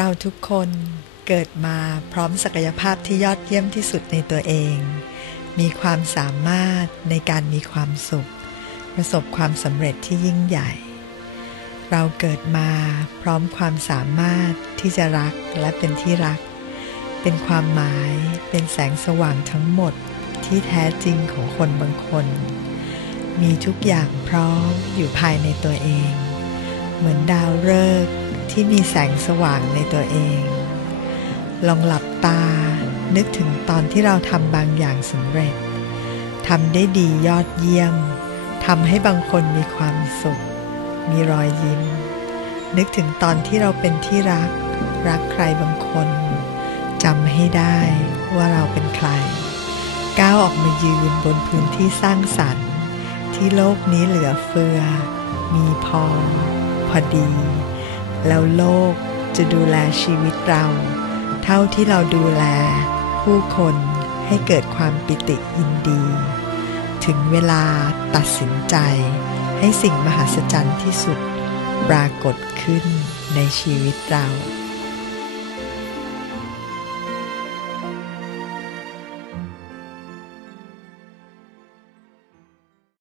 เราทุกคนเกิดมาพร้อมศักยภาพที่ยอดเยี่ยมที่สุดในตัวเอง มีความสามารถในการมีความสุข ประสบความสำเร็จที่ยิ่งใหญ่ เราเกิดมาพร้อมความสามารถที่จะรักและเป็นที่รัก เป็นความหมายเป็นแสงสว่างทั้งหมดที่แท้จริงของคนบางคน มีทุกอย่างพร้อมอยู่ภายในตัวเอง เหมือนดาวฤกษ์ ที่มีแสงสว่างในตัวเอง ลองหลับตา นึกถึงตอนที่เราทำบางอย่างสำเร็จทำได้ดียอดเยี่ยมทำให้บางคนมีความสุข มีรอยยิ้ม นึกถึงตอนที่เราเป็นที่รัก รักใครบางคนจำให้ได้ว่าเราเป็นใคร ก้าวออกมายืนบนพื้นที่สร้างสรรค์ ที่โลกนี้เหลือเฟือ มีพอ พอดี แล้วโลกจะดูแลชีวิตเรา เท่าที่เราดูแล ผู้คนให้เกิดความปิติยินดี ถึงเวลาตัดสินใจ ให้สิ่งมหัศจรรย์ที่สุด ปรากฏขึ้นในชีวิตเรา